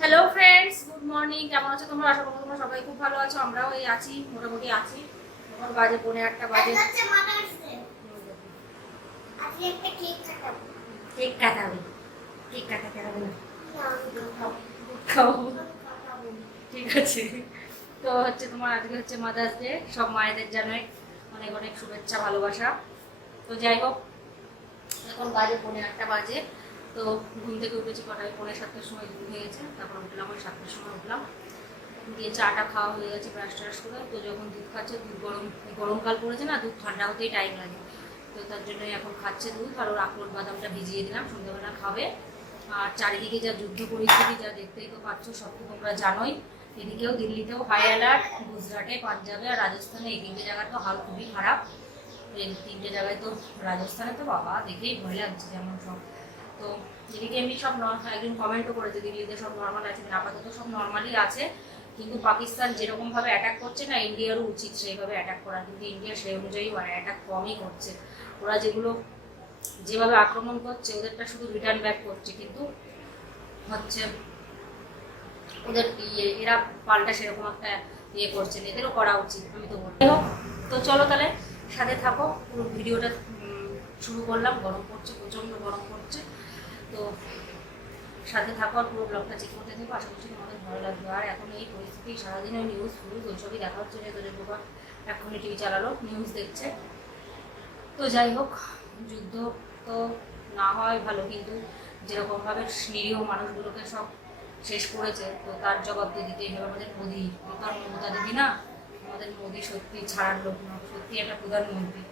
Hello friends good morning কেমন আছো তোমরা? আশা করো তোমরা সবাই খুব ভালো আছো। আমরাও এই আছি মোটামুটি আছি। এখন বাজে পৌনে আটটা বাজে। একটা কেক কাটাবো। কেক কাটাবে। না না, কাটাবো। খাও। ঠিক আছে। তো হচ্ছে তোমার আজকে হচ্ছে মাদার্স ডে সব মায়েদের জানাই অনেক অনেক শুভেচ্ছা ভালোবাসা। তো যাই হোক এখন বাজে পৌনে আটটা বাজে। তো ঘুম থেকে উঠেছি কটায়? পৌনে সাতটার সময় ঘুম হয়ে গেছে তারপর উঠলাম, ওই সাতটার সময় উঠলাম। দিয়ে চাটা খাওয়া হয়ে গেছে ব্রাশ ট্রাশ করে। তো যখন দুধ খাচ্ছে, দুধ গরম, গরমকাল পড়েছে না, দুধ ঠান্ডা হতেই টাইম লাগে। তো তার জন্য এখন খাচ্ছে দুধ, আর ওর আখরোট বাদামটা ভিজিয়ে দিলাম, সন্ধ্যাবেলা খাবে। আর চারিদিকে যা যুদ্ধ পরিস্থিতি, যা দেখতেই তো পাচ্ছ, সব তো তোমরা জানোই। এদিকেও দিল্লিতেও হাই অ্যালার্ট গুজরাটে, পাঞ্জাবে আর রাজস্থানে। এই তিনটে জায়গা তো হাল খুবই খারাপ। এই তিনটে জায়গায় তো রাজস্থানে তো বাবা, দেখেই ভয় লাগছে যেমন সব। তো এদিকে এমনি সব একজন কমেন্টও করেছে দিল্লিতে সব নর্মাল আছে কিন্তু আপাতত সব নর্মালই আছে। কিন্তু পাকিস্তান যেরকম ভাবে অ্যাটাক করছে না, ইন্ডিয়ারও উচিত সেইভাবে অ্যাটাক করা। কিন্তু ইন্ডিয়া সেই অনুযায়ী মানে অ্যাটাক কমই করছে। ওরা যেগুলো, যেভাবে আক্রমণ করছে, ওদেরটা শুধু রিটার্ন ব্যাক করছে। কিন্তু হচ্ছে ওদের ইয়ে এরা পাল্টা সেরকম একটা ইয়ে করছে না। এদেরও করা উচিত, আমি তো বলি তো চলো তাহলে সাথে থাকো। পুরো ভিডিওটা শুরু করলাম। গরম পড়ছে, প্রচণ্ড গরম পড়ছে। সাথে থাকো, আর পুরো ব্লগটা চেক করতে থাকো। আশা করছি তোমাদের ভালো লাগবে। আর এখন এই পরিস্থিতি, সারাদিন ওই নিউজ ফুজ ওইসবই দেখা হচ্ছে যে তোদের বাবা এখনই টিভি চালালো নিউজ দেখছে। তো যাই হোক, যুদ্ধ তো না হয় ভালো, কিন্তু যেরকমভাবে নিরীহ মানুষগুলোকে সব শেষ করেছে, তো তার জবাব দিয়ে দিতে হবে আমাদের মোদি। তার মমতা দিদি না, আমাদের মোদি সত্যি ছাড়ার লোক না, সত্যি একটা প্রধানমন্ত্রী।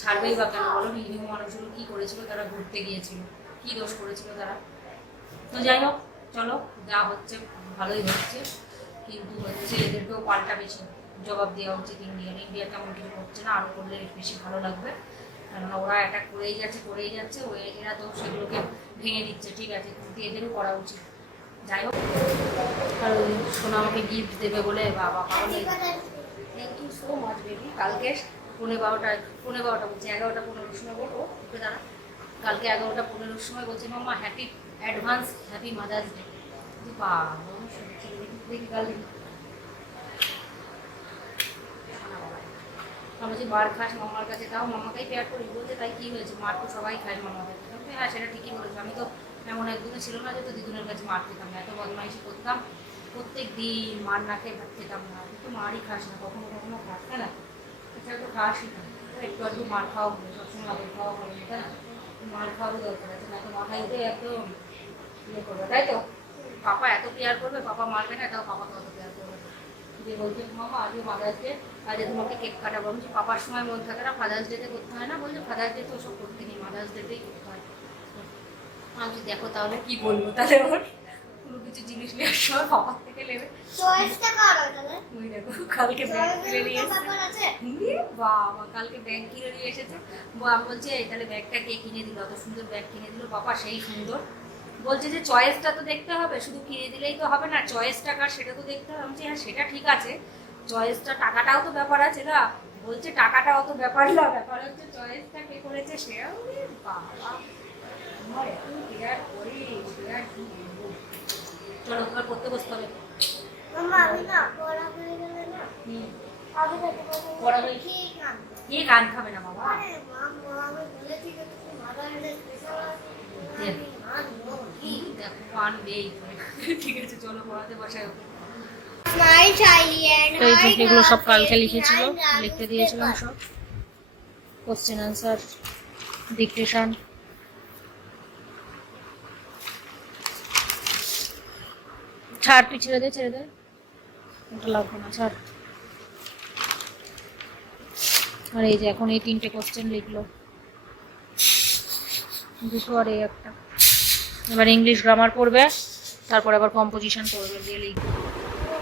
ছাড়বেই বা কেন বলো? নিরীহ মানুষগুলো কী করেছিল? তারা ঘুরতে গিয়েছিল। কী দোষ করেছিল তারা? তো যাই হোক, চলো, যা হচ্ছে, ভালোই হচ্ছে। কিন্তু হচ্ছে এদেরকেও পাল্টা বেশি জবাব দেওয়া উচিত ইন্ডিয়ান। ইন্ডিয়া তেমন কিছু করছে না আরও করলে বেশি ভালো লাগবে। কেননা ওরা অ্যাটাক করেই যাচ্ছে করেই যাচ্ছে, ও এরা তো সেগুলোকে ভেঙে দিচ্ছে, ঠিক আছে, কিন্তু এদেরও করা উচিত। যাই হোক। ওই সোনা আমাকে গিফট দেবে বলে বাবা Day. Thank you so much baby কালকে পনেরো বারোটা পনেরো বারোটা বলছি, এগারোটা পনেরোর সময় বলব। দাঁড়া। কালকে এগারোটা পনেরোর সময় বলছে মামা happy advance happy mother's day বাবা দেখি কাল দেখি আমি বলছি বার খাস মামার কাছে তাও মামাকেই পেয়ার করি। বলছে, তাই কি হয়েছে? মার তো সবাই, খায় মামার হ্যাঁ সেটা ঠিকই বলেছ। আমি তো এমন একদিনও ছিল না যে তো দিদুনের কাছে মার খেতাম না। এত বদমাইশি করতাম। প্রত্যেক দিন মার না খেয়ে ভাত খেতাম না। তুই তো মারই খাস না, কখনো কখনো খাস তাই না। এটা তো খাসই না। একটু একটু মার খাওয়া হবে সবসময় আগে খাওয়া হবে না? মার খাওয়ারও দরকার আছে, না তো মাথায় উঠে একদম। ইয়ে করবে তাই তো? পাপা এত কেয়ার করবে পাপা মারবে না তাও অত কেয়ার করবে যে বলছে মামা আজকে মাদার্স ডে আজকে তোমাকে কেক কাটাবো। আমি পাপার সময় মন থাকে না ফাদার্স ডেতে করতে হয় না? বলছে ফাদার্স ডে তো ওসব করতে নেই মাদার্স ডেতেই করতে হয়। আমি দেখো তাহলে কি বলব তাহলে ওর? কোনো কিছু জিনিস নেওয়ার সময় পাপার থেকে নেবে? ওই দেখো কালকে ব্যাগ কিনে নিয়ে এসেছে। বাবা কালকে কিনে নিয়ে এসেছে। ও আমি বলছে তাহলে ব্যাগটা কে কিনে দিল? অত সুন্দর ব্যাগ কিনে দিল বাবা সেই সুন্দর। বলছে যে চয়েসটা তো দেখতে হবে শুধু কিনে দিলেই তো হবে না চয়েস কার সেটা তো দেখতে হবে। আমি হ্যাঁ সেটা ঠিক আছে চয়েসটা টাকাটাও তো ব্যাপার আছে না। বলছে টাকাটা অত ব্যাপার না ব্যাপার হচ্ছে চয়েসটা কে করেছে সেটাও বাবা আমার করি চলো তোমার বসতে হবে। মামা, আমি না পড়া হয়ে গেলে না, হুম। আগে থেকে বলব, পড়া হয়ে- ঠিক গান খাবে? না বাবা? মামা, আমি বলেছি যে তুমি Mother's Day এই এগুলো সব কালকে লিখেছিল লিখতে দিয়েছিলাম সব। কোশ্চেন আনসার ডিকটেশন ছাড় তুই ছেড়ে দে ছেড়ে দে। এটা লাগবে না ছাড়। আর এই যে এখন এই তিনটে কোশ্চেন লিখলো। দুটো আর এই একটা। এবার ইংলিশ গ্রামার পড়বে তারপর আবার কম্পোজিশন পড়বে দিয়ে লিখবে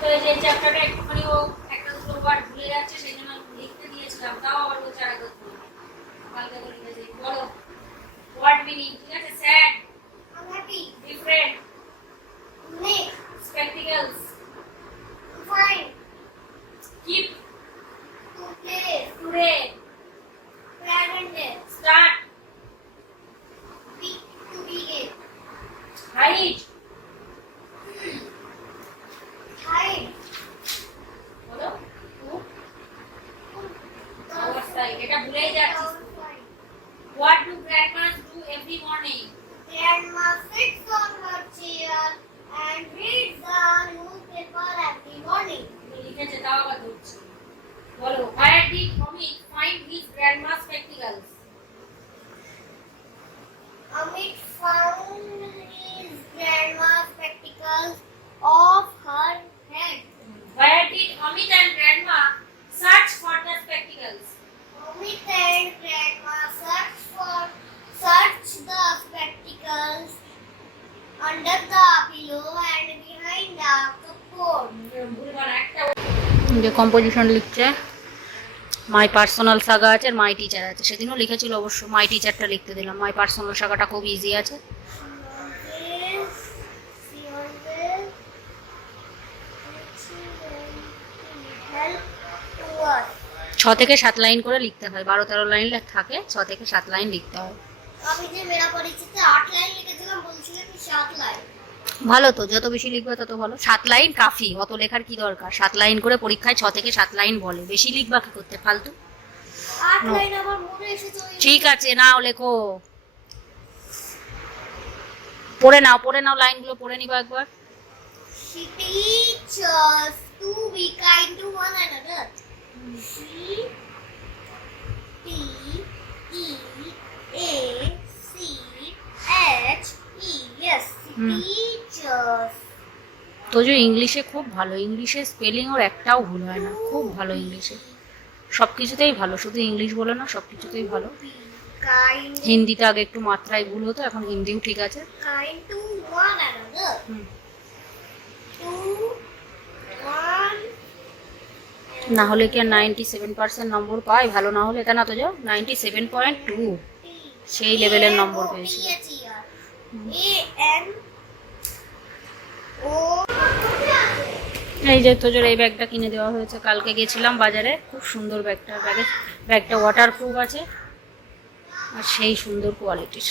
তো এই যে চ্যাপ্টারটা একটুখানি ও একটা দুটো ওয়ার্ড ভুলে যাচ্ছে সেই জন্য লিখতে দিয়েছিলাম তাও আবার বলছে আরেকবার কালকে তো লিখেছি বলো ওয়ার্ড মিনিং ঠিক আছে? Sad happy. Different Next, spectacles fine. Keep To play. Today start Raid, যে কম্পোজিশন লিখছে মাই পার্সোনাল সাগা আছে আর মাই টিচার আছে। সেদিনও লিখেছিল অবশ্য মাই টিচারটা লিখতে দিলাম। মাই পার্সোনাল সাগাটা খুব ইজি আছে। ছ থেকে সাত লাইন করে লিখতে হয়। বারো তেরো লাইন থাকে, ছ থেকে সাত লাইন লিখতে হয়। আমি যে মেরা পরিচিত আট লাইন বলছিলাম সাত লাইন ভালো তো যত বেশি লিখবে তত ভালো। সাত লাইন কাফি অত লেখার কি দরকার? সাত লাইন করে পরীক্ষায় ছ থেকে সাত লাইন বলে বেশি লিখবা কি করতে ফালতু? ঠিক আছে নাও লেখো। পড়ে নাও পড়ে নাও লাইনগুলো পড়ে নিবা একবার। She teaches to be kind to one another. She T E A C H E yes she teaches তো যে ইংলিশে খুব ভালো। ইংলিশে স্পেলিং ওর একটাও ভুল হয় না। খুব ভালো ইংলিশে। সব কিছুতেই ভালো। শুধু ইংলিশ বলে না সব কিছুতেই ভালো হিন্দিটা আগে একটু মাত্রায় ভুল হতো এখন হিন্দিও ঠিক আছে। না হলে কি আর নাইনটি সেভেন পার্সেন্ট নম্বর পাই ভালো না হলে এটা না তো যাও নাইনটি সেভেন পয়েন্ট টু সেই লেভেলের নম্বর পেয়েছে। N O এই যে তোজোর এই ব্যাগটা কিনে দেওয়া হয়েছে, কালকে গেছিলাম বাজারে, খুব সুন্দর ব্যাগটা ব্যাগে ব্যাগটা ওয়াটার প্রুফ আছে, আর সেই সুন্দর কোয়ালিটির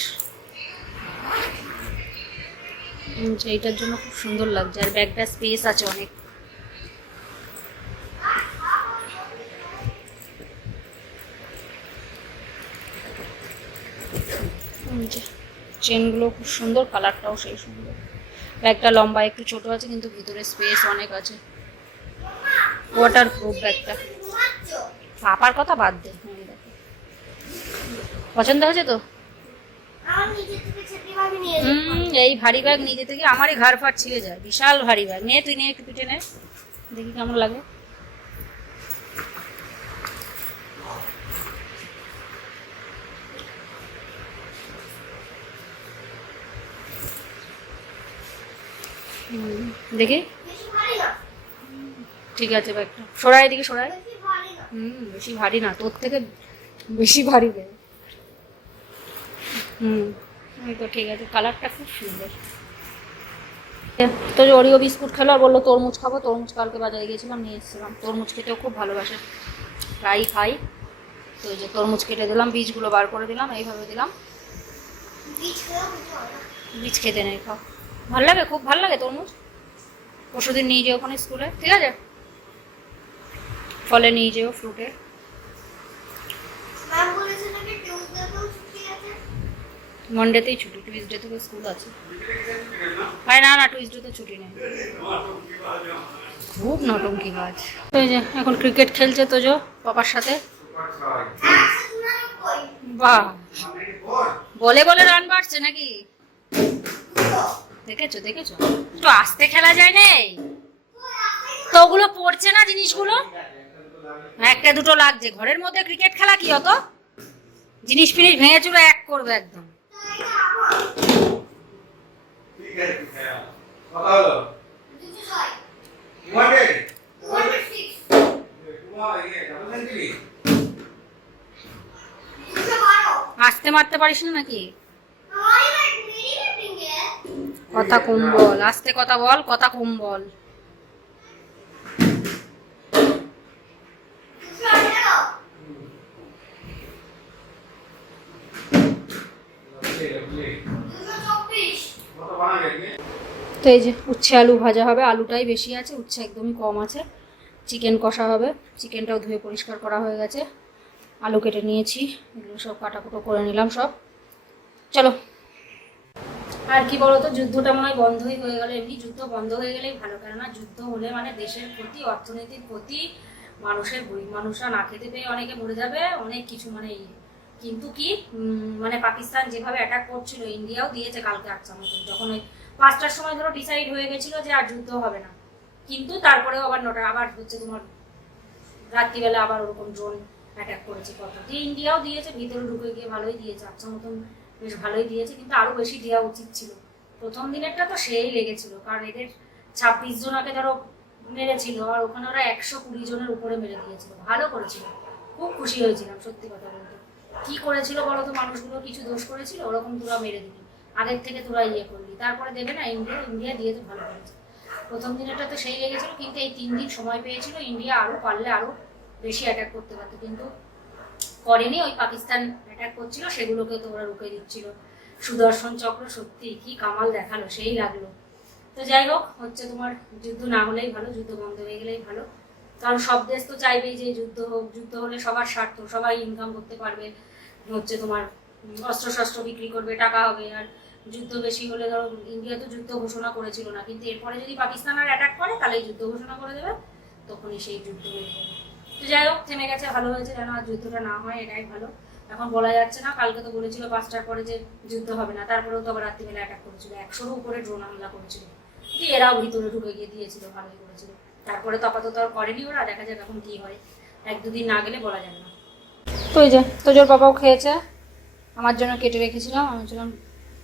এইটার জন্য খুব সুন্দর লাগছে, আর ব্যাগটা স্পেস আছে অনেক। চেনগুলো খুব সুন্দর কালারটাও সেই সুন্দর। ব্যাগটা লম্বা, একটু ছোট আছে, কিন্তু ভিতরে স্পেস অনেক আছে। ওয়াটার প্রুফ ব্যাগটা। পাপার কথা বাদ দে। পছন্দ হয়েছে তো? এই ভারী ব্যাগ নিজে থেকে আমারই ঘাড় ফাট ছিঁড়ে যায় বিশাল ভারী ব্যাগ। নে তুই নিয়ে একটু পিঠে নে। দেখি কেমন লাগে। দেখি। ঠিক আছে ব্যাগটা সরাই এদিকে সরাই। হুম বেশি ভারী না তোর থেকে বেশি ভারী দেয় হুম তো ঠিক আছে কালারটা খুব সুন্দর। তো অরিও বিস্কুট খেলো আর বলল তরমুজ খাব তরমুজ কালকে বাজারে গিয়েছিলাম নিয়ে এসেছিলাম। তরমুজ খেতেও খুব ভালোবাসে প্রায়ই খাই। তো যে তরমুজ কেটে দিলাম বীজগুলো বার করে দিলাম এইভাবে দিলাম। বীজ খেতে নেই খাও। ভালো লাগে খুব ভালো লাগে তরমুজ। পরশুদিন নিয়ে যেও ওখানে স্কুলে ঠিক আছে? ফলে নিয়ে যেও ফ্রুটে মন্ডেতেই ছুটি টুইসডে থেকে স্কুল আছে। ভাই না না টুইসডেতে ছুটি নেই। খুব নটঙ্কি তো এই যে এখন ক্রিকেট খেলছে তো জো পাপার সাথে। বাহ। বলে বলে রান বাড়ছে নাকি? দেখেছ দেখেছ? একটু আস্তে খেলা যায় নেই তো ওগুলো পড়ছে না জিনিসগুলো? একটা দুটো লাগছে। ঘরের মধ্যে ক্রিকেট খেলা কি অত? জিনিস ফিনিস ভেঙে চুরে এক করবে একদম। হ্যাঁ আসতে মারতে পারিস না নাকি আমারই ব্যাট মেরি ব্যাটিং এ কথা কম বল আস্তে কথা বল, কথা কম বল তো এই যে উচ্ছে আলু ভাজা হবে, আলুটাই বেশি আছে, উচ্ছে একদমই কম আছে। চিকেন কষা হবে, চিকেনটাও ধুয়ে পরিষ্কার করা হয়ে গেছে। আলু কেটে নিয়েছি, এগুলো সব কাটাকুটো করে নিলাম সব। চলো। আর কি বলতো, যুদ্ধটা মনে হয় বন্ধই হয়ে গেল, এমনি যুদ্ধ বন্ধ হয়ে গেলেই ভালো, কেননা যুদ্ধ হলে মানে দেশের প্রতি, অর্থনীতির প্রতি মানুষের গরিব মানুষরা না খেতে পেয়ে অনেকে মরে যাবে, অনেক কিছু মানে ইয়ে। কিন্তু কি মানে পাকিস্তান যেভাবে অ্যাটাক করছিল, ইন্ডিয়াও দিয়েছে কালকে আচ্ছা মতন যখন ওই পাঁচটার সময় ধরো ডিসাইড হয়ে গেছিল যে আর যুদ্ধ হবে না। কিন্তু তারপরেও আবার নটা, আবার হচ্ছে তোমার রাত্রিবেলা আবার ওরকম ড্রোন অ্যাটাক করেছে কত দিয়ে ইন্ডিয়াও দিয়েছে, ভিতরে ঢুকে গিয়ে ভালোই দিয়েছে আচ্ছা মতন বেশ ভালোই দিয়েছে, কিন্তু আরও বেশি দেওয়া উচিত ছিল। প্রথম দিনেরটা তো সেই লেগেছিল, কারণ এদের ছাব্বিশ জনাকে ধরো মেরেছিল, আর ওখানে ওরা একশো কুড়ি জনের উপরে মেরে দিয়েছিল। ভালো করেছিল, খুব খুশি হয়েছিলাম, সত্যি কথা বলতে। কি করেছিল বলো তো, মানুষগুলো কিছু দোষ করেছিল, ওরকম তোরা মেরে দিলি আগের থেকে তোরা ইয়ে করলি। তারপরে দেবে না, ইন্ডিয়া ইন্ডিয়া দিয়ে তো ভালো করেছে। প্রথম দিনেরটা তো সেই লেগেছিল, কিন্তু এই তিন দিন সময় পেয়েছিল, ইন্ডিয়া আরও পারলে আরও বেশি অ্যাটাক করতে পারতো। কিন্তু করেনি, ওই পাকিস্তান অ্যাটাক করছিল, সেগুলোকে তো ওরা রুখে দিচ্ছিল। সুদর্শন চক্র সত্যি কি কামাল দেখাল, সেই লাগল। তো যাই হোক, হচ্ছে তোমার যুদ্ধ না হলেই ভালো, যুদ্ধ বন্ধ হয়ে গেলেই ভালো। কারণ সব দেশ তো চাইবেই যে যুদ্ধ হোক, যুদ্ধ হলে সবার স্বার্থ, সবাই ইনকাম করতে পারবে। হচ্ছে তোমার অস্ত্র শস্ত্র বিক্রি করবে, টাকা হবে। আর যুদ্ধ বেশি হলে ধরো, ইন্ডিয়া তো যুদ্ধ ঘোষণা করেছিল না। কিন্তু এরপরে যদি পাকিস্তান আর অ্যাটাক করে, তাহলে যুদ্ধ ঘোষণা করে দেবে, তখনই সেই যুদ্ধ হয়ে যাবে। তো যাই হোক, থেমে গেছে, ভালো হয়েছে যেন আর যুদ্ধটা না হয়, এটাই ভালো। এখন বলা যাচ্ছে না, কালকে তো বলেছিল পাঁচটার পরে যে যুদ্ধ হবে না, তারপরেও তো আবার রাত্রিবেলা অ্যাটাক করেছিল একশোর উপরে ড্রোন হামলা করেছিল। দিয়ে এরাও ভিতরে ঢুকে গিয়ে দিয়েছিল, ভালোই করেছিল। তারপরে তো আপাতত আর করেনি ওরা, দেখা যাক এখন কি হয়। এক দুদিন না গেলে বলা যাবে না। তো যে, তোজোর বাবাও খেয়েছে, আমার জন্য কেটে রেখেছিলাম, আমি ছিলাম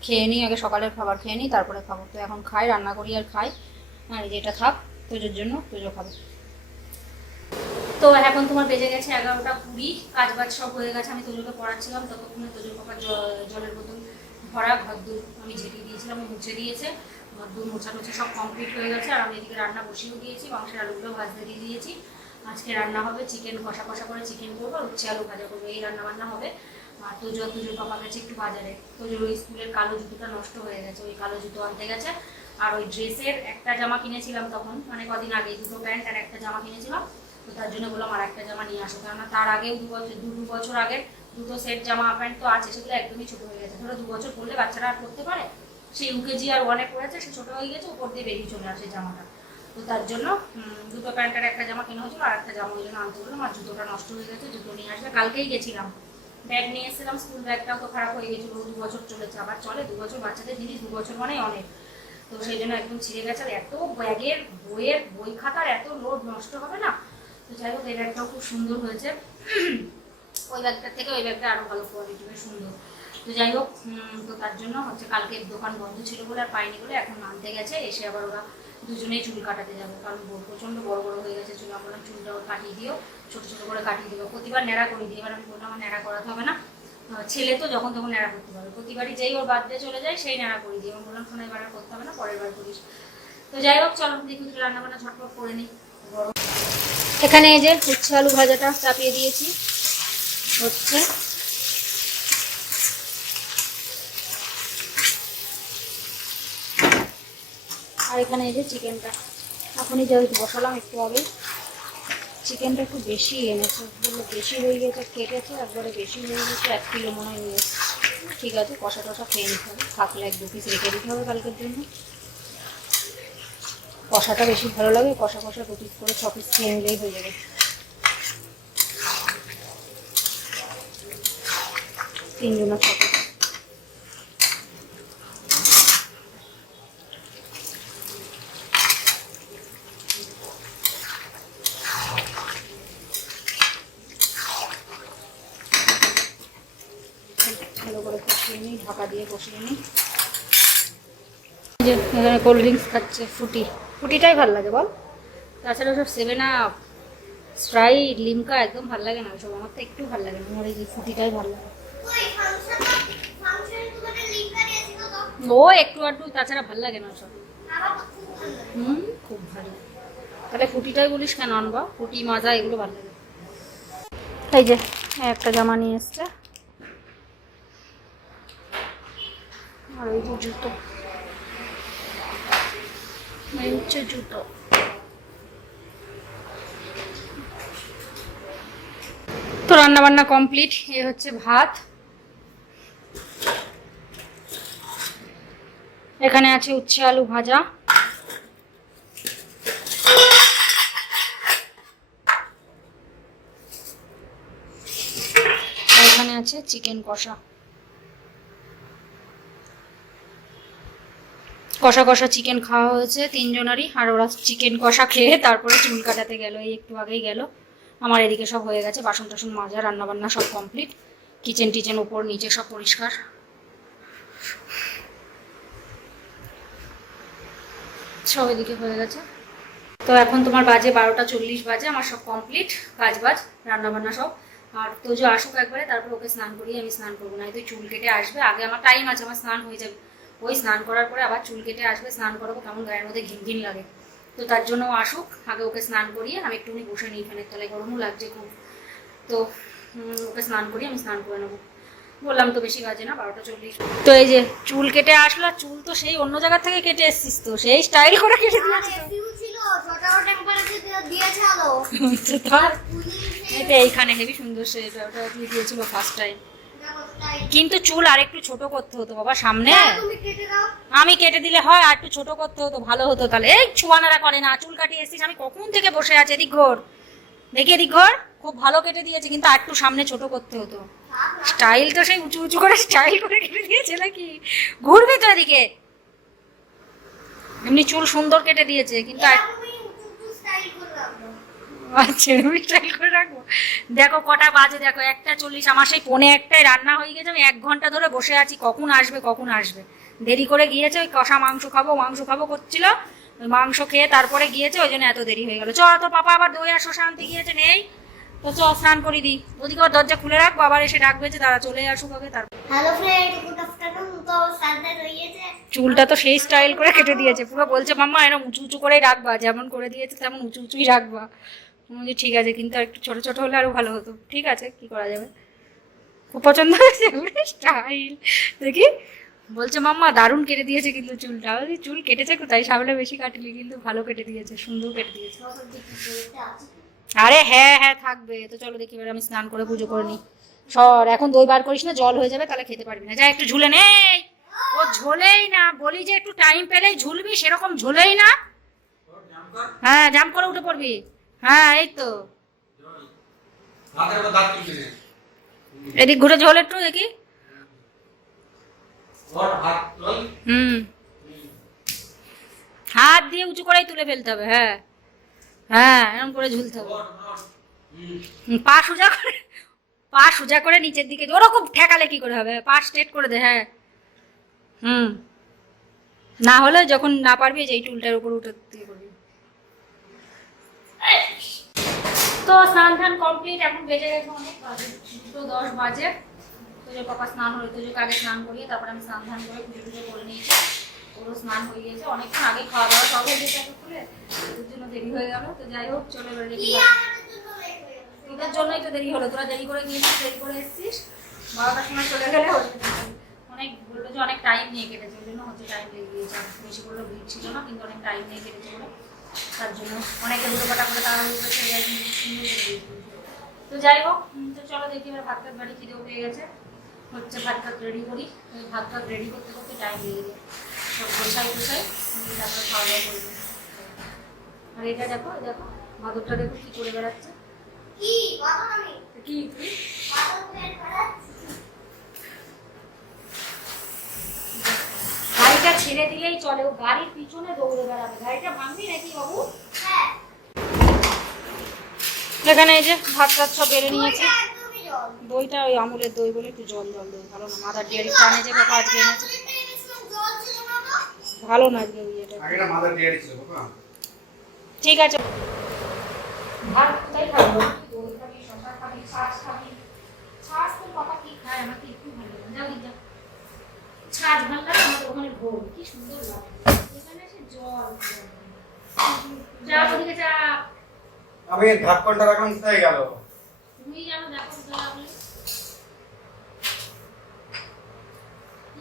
খেয়ে নিই, আগে সকালের খাবার খেয়ে নিই, তারপরে খাব। তো এখন খাই, রান্না করি আর খাই। আর এই যে, এটা থাক, তোজোর জন্য তোজো খাবে। তো এখন তোমার বেজে গেছে এগারোটা কুড়ি কাজ বাজ সব হয়ে গেছে, আমি তোজোকে পড়াচ্ছিলাম, ততক্ষণে তোজোর বাবার জ- জলের বোতল ভরা ঘর ঘরদুর আমি ঝেঁটিয়ে দিয়েছিলাম মুছে দিয়েছে ঘরদুর মোছা টোছা সব কমপ্লিট হয়ে গেছে, আর আমি এদিকে রান্না বসিয়েও দিয়েছি, মাংসের আলুগুলো ভাজতে দিয়ে দিয়েছি, আজকে রান্না হবে চিকেন কষা কষা করে চিকেন করব, আর উচ্ছে আলু ভাজা করব, এই রান্না বান্না হবে, আর তোজো, তোজোর পাপা গেছে একটু বাজারে, তোজোর ওই স্কুলের কালো জুতোটা নষ্ট হয়ে গেছে, ওই কালো জুতো আনতে গেছে, আর ওই ড্রেসের একটা জামা কিনেছিলাম তখন মানে কদিন আগে, দুটো প্যান্ট আর একটা জামা কিনেছিলাম তো তার জন্য বললাম আর একটা জামা নিয়ে আসো। কেননা তার আগেও দু বছর দু বছর আগের দুটো সেট জামা প্যান্ট তো আছে, সেগুলো একদমই ছোট হয়ে গেছে। ধরো দু বছর পরলে বাচ্চারা আর পরতে পারে? সে ইউকেজি আর ওয়ানে পড়েছে, সে ছোটো হয়ে গেছে, উপর দিয়ে বেরিয়ে চলে আসে জামাটা। তো তার জন্য দুটো প্যান্ট আর একটা জামা কেনা হয়েছিল আর একটা জামা ওই জন্য আনতে বললাম, আর জুতোটা নষ্ট হয়ে গেছে, জুতো নিয়ে আসবে। কালকেই গেছিলাম। ব্যাগ নিয়ে এসেছিলাম স্কুল ব্যাগটাও তো খারাপ হয়ে গেছিল, দু বছর চলেছে, আবার চলে, দু বছর বাচ্চাদের জিনিস, দু বছর মানেই অনেক। তো সেই জন্য একদম ছিঁড়ে গেছে, আর এত ব্যাগের বইয়ের বই খাতার এত লোড নষ্ট হবে না? তো যাই হোক, এই ব্যাগটাও খুব সুন্দর হয়েছে। ওই ব্যাগটার থেকে ওই ব্যাগটা আরও ভালো কোয়ালিটি সুন্দর। তো যাই হোক তো তার জন্য হচ্ছে কালকে দোকান বন্ধ ছিল বলে আর পাইনি বলে এখন আনতে গেছে। এসে আবার ওরা দুজনেই চুল কাটাতে যাবে। কারণ প্রচণ্ড বড় বড় হয়ে গেছে চুল। আমরা চুলটা কাটিয়ে দিও, ছোটো ছোটো করে কাটিয়ে দিও। প্রতিবার ন্যাড়া করে দিই। এবার আমি বললাম, আমার ন্যাড়া করাতে হবে না। ছেলে তো যখন তখন ন্যাড়া করতে পারবে। প্রতিবারই যেই ওর বার্থডে চলে যায়, সেই ন্যাড়া করে দিই। আমি বললাম, শোনা, এবার করতে হবে না, পরের বার করিস। তো যাই হোক, চলো, দেখি রান্না বান্না ঝটপট করে নিই। এখানে এই যে উচ্ছে আলু ভাজাটা চাপিয়ে দিয়েছি। হচ্ছে। আর এখানে এই যে চিকেনটা। এখনই যা বসালাম একটু আগে। চিকেনটা একটু বেশি এনেছে। বেশি হয়ে গেছে, কেটেছে, একবারে বেশি হয়ে গেছে, এক কিলো মনে হয় নিয়ে এসেছে। ঠিক আছে, কষা টষা খেয়ে নিতে হবে। থাকলে এক দু পিস রেখে দিতে হবে কালকের জন্য। কষাটা বেশি ভালো লাগে, কষা কষা দু করে ছ পিস নিলেই হয়ে যাবে। তিনজনের ভালো করে কষিয়ে নিই, ঢাকা দিয়ে কষিয়ে নিই। কোল্ড ড্রিঙ্কস খাচ্ছে ফুটি। ফুটিটাই ভালো লাগে বল। তাছাড়া সব সেভেন আপ স্প্রাইট লিমকা একদম ভালো লাগে না সব আমার তো একটু ভালো লাগে না আমার এই ফুটিটাই ভালো লাগে। ও একটু আধটু তাছাড়া ভালো লাগে না লাগে হুম খুব ভালো তাহলে ফুটিটাই বলিস কেন আনবা? ফুটি মাজা এগুলো ভালো লাগে। এই যে একটা জামা নিয়ে এসছে। আর ওই জুতো। এই হচ্ছে জুতো তো রান্না বান্না কমপ্লিট এ হচ্ছে ভাত এখানে আছে উচ্ছে আলু ভাজা এখানে আছে চিকেন কষা কষা কষা চিকেন খাওয়া হয়েছে তিনজনারই, আর ওরা চিকেন কষা খেয়ে তারপরে চুল কাটাতে গেল, এই একটু আগেই গেল। আমার এদিকে সব হয়ে গেছে, বাসন টাসন মাজা, রান্নাবান্না সব কমপ্লিট কিচেন টিচেন উপর, নিচে সব পরিষ্কার। সব এদিকে হয়ে গেছে। তো এখন তোমার বাজে বারোটা চল্লিশ বাজে, আমার সব কমপ্লিট কাজ বাজ রান্নাবান্না সব। আর তোজো আসুক একবারে, তারপর ওকে স্নান করিয়ে আমি স্নান করব না তুই চুল কেটে আসবে। আগে আমার টাইম আছে, আমার স্নান হয়ে যাবে। ওই স্নান করার পরে আবার চুল কেটে আসবে স্নান করাবো কেমন গায়ের মধ্যে ঘিন ঘিন লাগে। তো তার জন্য আসুক আগে ওকে স্নান করিয়ে আমি একটুখানি বসে নিই ফ্যানের তলায় গরমও লাগছে খুব। তো ওকে স্নান করিয়ে আমি স্নান করে নেব। বললাম তো বেশি বাজে না বারোটা চল্লিশ। তো এই যে চুল কেটে আসলো চুল তো সেই অন্য জায়গা থেকে কেটে এসছিস তো সেই স্টাইল করে কেটে দিয়েছে তো। এসিউ ছিল ছটাও টেম্পারেচার দিয়েছে আলো। তাই? পুলিশে এই তো এইখানে হেভি সুন্দর সে এটা ওটা দিয়ে দিয়েছিল ফার্স্ট টাইম কিন্তু চুল আর একটু ছোট করতে হতো বাবা সামনে। দাও। আমি কেটে দিলে হয় আর একটু ছোট করতে হতো ভালো হতো তাহলে। এই ছুয়ানারা করে না চুল কাটিয়ে এসেছিস আমি কখন থেকে বসে আছি? এদিক ঘর। দেখি এদিক ঘর। খুব ভালো কেটে দিয়েছে কিন্তু আর একটু সামনে ছোট করতে হতো। স্টাইল তো সেই উঁচু উঁচু করে স্টাইল করে কেটে দিয়েছে নাকি? ঘুরবি তো এদিকে। এমনি চুল সুন্দর কেটে দিয়েছে কিন্তু আর তুমি উঁচু উঁচু স্টাইল করে রাখো আচ্ছা স্টাইল করে রাখব। দেখো কটা বাজে দেখো একটা চল্লিশ আমার সেই পনে একটাই রান্না হয়ে গেছে আমি এক ঘণ্টা ধরে বসে আছি কখন আসবে কখন আসবে। দেরি করে গিয়েছে ওই কষা মাংস খাব মাংস খাব করছিল ওই মাংস খেয়ে তারপরে গিয়েছে ওই জন্য এত দেরি হয়ে গেল। চ তোর পাপা আবার দই আর শান্তি গিয়েছে নেই। তো চ স্নান করি দি। ওদিকে ওর দরজা খুলে রাখ বাবার এসে ডাকবে যে তারা চলে আসুক আগে তারপর হ্যালো ফ্রেন্ড গুড আফটারনুন তো সানডে রয়েছে চুলটা তো সেই স্টাইল করে কেটে দিয়েছে পুরো বলছে মাম্মা এরকম উঁচু উঁচু করেই রাখবা যেমন করে দিয়েছে তেমন উঁচু উঁচুই রাখবা। বলছি, ঠিক আছে কিন্তু আর একটু ছোটো ছোটো হলে আরও ভালো হতো। ঠিক আছে কি করা যাবে? খুব পছন্দ হয়েছে স্টাইল দেখি। বলছে মাম্মা দারুণ কেটে দিয়েছে কিন্তু চুলটা। বলছি, চুল কেটেছে কোথায়? সামনে বেশি কাটলি কিন্তু ভালো কেটে দিয়েছে সুন্দর কেটে দিয়েছে। আরে হ্যাঁ হ্যাঁ থাকবে। তো চলো দেখি এবার আমি স্নান করে পুজো করে নিই। সর এখন দই বার করিস না জল হয়ে যাবে তাহলে খেতে পারবি না। যা একটু ঝুলে নেই ও ঝোলেই না বলি যে একটু টাইম পেলেই ঝুলবি সেরকম ঝোলেই না। হ্যাঁ জাম করে উঠে পড়বি। হ্যাঁ এই তো। এদিক ঘুরে ঝোল একটু দেখি। হাত হুম। হাত দিয়ে উঁচু করেই তুলে ফেলতে হবে হ্যাঁ। হ্যাঁ এরকম করে ঝুলতে হবে। পা সোজা করে পা সোজা করে নিচের দিকে ওরকম ঠেকালে কি করে হবে? পা স্ট্রেট করে দে হ্যাঁ। হুম। না হলে যখন না পারবি যে এই টুলটার উপর উঠে দিয়ে করবি তো স্নান ধান কমপ্লিট এখন বেজে গেছে অনেক দুটো দশ বাজে। তোজো পাপা স্নান হলো তোজোকে আগে স্নান করিয়ে তারপরে আমি স্নান ধান করে পুজো পুজো করে নিয়েছি। ওরও স্নান হয়ে গিয়েছে। অনেকক্ষণ আগে খাওয়া দাওয়া সব হয়ে গেছে খুলে ওর জন্য দেরি হয়ে গেল। তো যাই হোক, চলে এবার রেডি তোদের জন্যই তো দেরি হলো। তোরা দেরি করে গিয়েছিস দেরি করে এসেছিস। বারোটার সময় চলে গেলে অনেক বলল যে অনেক টাইম নিয়ে কেটেছে। ওই জন্য হচ্ছে টাইম লেগে গিয়েছে। বেশি করলে ভিড় ছিল না, কিন্তু অনেক টাইম নিয়ে কেটেছে বলে। তার জন্য অনেকে দুটো পাটা করে তাড়াহুড়ো করে চলে যায়। তো যাই হোক তো চলো দেখি এবার ভাত টাত বাড়ি খিদেও পেয়ে গেছে। হচ্ছে ভাত টাত রেডি করি। ভাত টাত রেডি করতে করতে টাইম লেগে যায় সব গোছাই গোছাই তারপরে খাওয়া দাওয়া করব। আর এটা দেখো দেখো মাদুরটা দেখো কি করে বেড়াচ্ছে। কি? কথা কি? গাড়িটা ছেড়ে দিলেই চলে। ও গাড়ির পিছনে দৌড়ে বেড়াবে। গাড়িটা ভাঙবি নাকি বাবু? হ্যাঁ। এখানে এই যে ভাত টাত সব বেড়ে নিয়েছি। দইটা ওই আমুলের দই বলে একটু জল জল দই ভালো না মাদার ডেয়ারি টানে যে বাবা আজকে এনেছে। ভালো না আজকে ওই এটা। আগেটা মাদার ডেয়ারি ছিল বাবা। ঠিক আছে। ভাত কোথায় খাব? দই খাবি শশা খাবি ছাঁচ খাবি? ছাঁচ তো পাপা কি খায় আমাকে একটু ভালো না। ভালো লাগে আমাদের ওখানে ভোগ কি সুন্দর লাগে এখানে এসে জল যা ওদিকে যা। আমি ঢাকনটা রাখলাম কোথায় গেল? তুমি জানো দেখো কোথায় রাখলে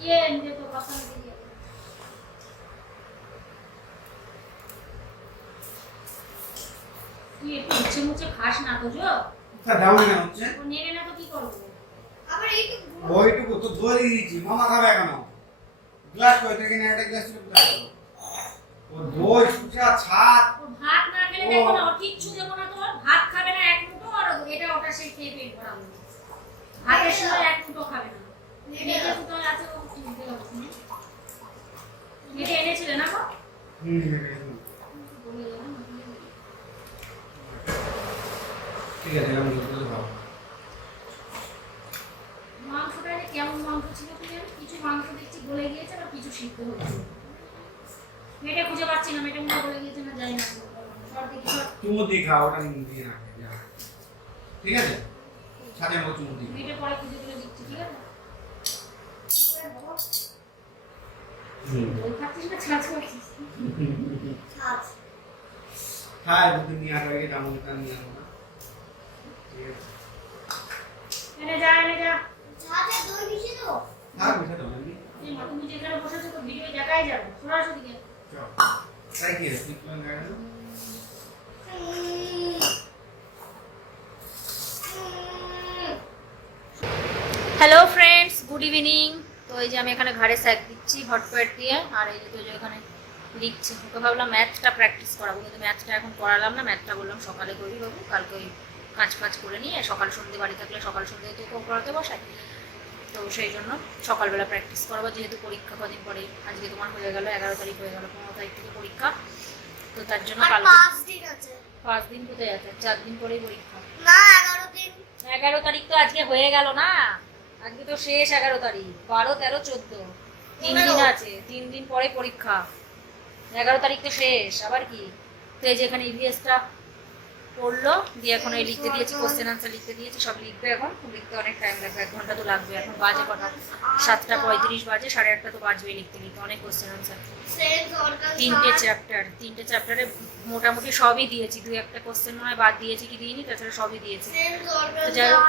ইয়ে নিজে তো কথা দিয়ে। তুই একটু ইচ্ছে মুচ্ছে খাস না তো জো? তা ডাউন কেন হচ্ছে। নেবে না তো কি করব? আবার এইটুকু ওইটুকু তো ধরে দিয়ে দিচ্ছি মামা খাবে এখনও গ্লাস কই থেকে একটা গ্লাস ছিল কোথায় ও দই সুচা ও ভাত না খেলে দেখো না কিচ্ছু দেবো না তোর ভাত খাবে না এক মুঠো আর এটা ওটা সেই খেয়ে পেট ভরাবো ভাতের সময় এক মুঠো খাবে না। আছে ও এনেছিলে না গো? হুম। ঠিক আছে আমি দুধ খাব মাংসটা যে কেমন মাংস ছিল কি জানি? কিছু মাংস দেখছি গলে গিয়েছে আর কিছু সিদ্ধ হচ্ছে। মেয়েটা খুঁজে পাচ্ছি না মেয়েটা মনে গলে গিয়েছে না জানি না। চুমো দিয়ে খাও ওটা দিয়ে রাখবে ঠিক আছে? চুমো দিয়ে ভিডিও পরে খুঁজে তুলে দিচ্ছি ঠিক আছে। হ্যাঁ দুদিন নিয়ে আগে আগে তেমন নিয়ে আসব না। ঠিক আছে? এনে যা এনে যা তুমি যেখানে তো ভিডিও দেখাই যাবে সরাসরি দিকে চল। তাই কি আছে কোন। হ্যালো ফ্রেন্ডস গুড ইভিনিং তো এই যে আমি এখানে ঘাড়ে স্যাক দিচ্ছি হটপয়েট দিয়ে আর এই যে যে এখানে লিখছি ওকে ভাবলাম ম্যাথটা প্র্যাকটিস করাবো কিন্তু ম্যাথটা এখন করালাম না ম্যাথটা বললাম সকালে করি বাবু কালকে ওই কাজ ফাজ করে নিয়ে সকাল সন্ধ্যে বাড়ি থাকলে সকাল সন্ধ্যে তো পড়াতে বসাই তো সেই জন্য সকালবেলা প্র্যাকটিস করাবো যেহেতু পরীক্ষা কদিন পরে। আজকে তোমার হয়ে গেল এগারো তারিখ হয়ে গেল পনেরো তারিখ থেকে পরীক্ষা। তো তার জন্য পাঁচ দিন আছে। পাঁচ দিন কোথায় আছে? চার দিন পরেই পরীক্ষা। না, এগারো দিন। এগারো তারিখ তো আজকে হয়ে গেল না। আজকে তো শেষ এগারো তারিখ। বারো তেরো চোদ্দ। তিন দিন আছে। তিন দিন পরে পরীক্ষা। এগারো তারিখ তো শেষ। আবার কি? তো এই যে এখানে ইভিএসটা পড়ল, দিয়ে এখন এই লিখতে দিয়েছি কোশ্চেন আনসার লিখতে দিয়েছি, সব লিখবে এখন। লিখতে অনেক টাইম লাগবে, এক ঘণ্টা তো লাগবে। এখন বাজে কটা? সাতটা পঁয়ত্রিশ বাজে, সাড়ে আটটা তো বাজবে লিখতে লিখতে, অনেক কোশ্চেন আনসার তিনটে চ্যাপ্টার তিনটে চ্যাপ্টারে মোটামুটি সবই দিয়েছি। দু একটা কোশ্চেন নয় বাদ দিয়েছি কি দিইনি, তাছাড়া সবই দিয়েছি। তো যাই হোক।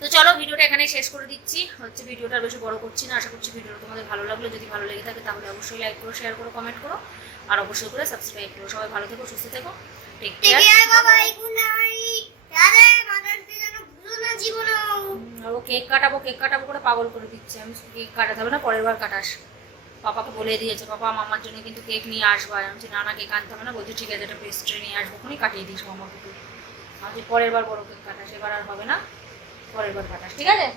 তো চলো, ভিডিওটা এখানে শেষ করে দিচ্ছি। হচ্ছে ভিডিওটা বেশি বড় করছি না। আশা করছি ভিডিওটা তোমাদের ভালো লাগল। যদি ভালো লেগে থাকে, তাহলে অবশ্যই লাইক করো শেয়ার করো কমেন্ট করো। আর অবশ্যই করে সাবস্ক্রাইব করো। সবাই ভালো থেকো সুস্থ থেকো। টেক কেয়ার দাদা, যেন ভুলো না ও কেক কাটাবো কেক কাটাবো করে পাগল করে দিচ্ছে। আমি কেক কাটাতে হবে না পরের বার কাটাস। পাপাকে বলে দিয়েছে পাপা মামার জন্য কিন্তু কেক নিয়ে আসব। আর আমি না না কেক আনতে হবে না। বলছি ঠিক আছে একটা পেস্ট্রি নিয়ে আসব ওখানে কাটিয়ে দিস মামাকে তুই আমি পরের বার বড় কেক কাটাস এবার আর হবে না। পরের বার কাটাস। ঠিক আছে?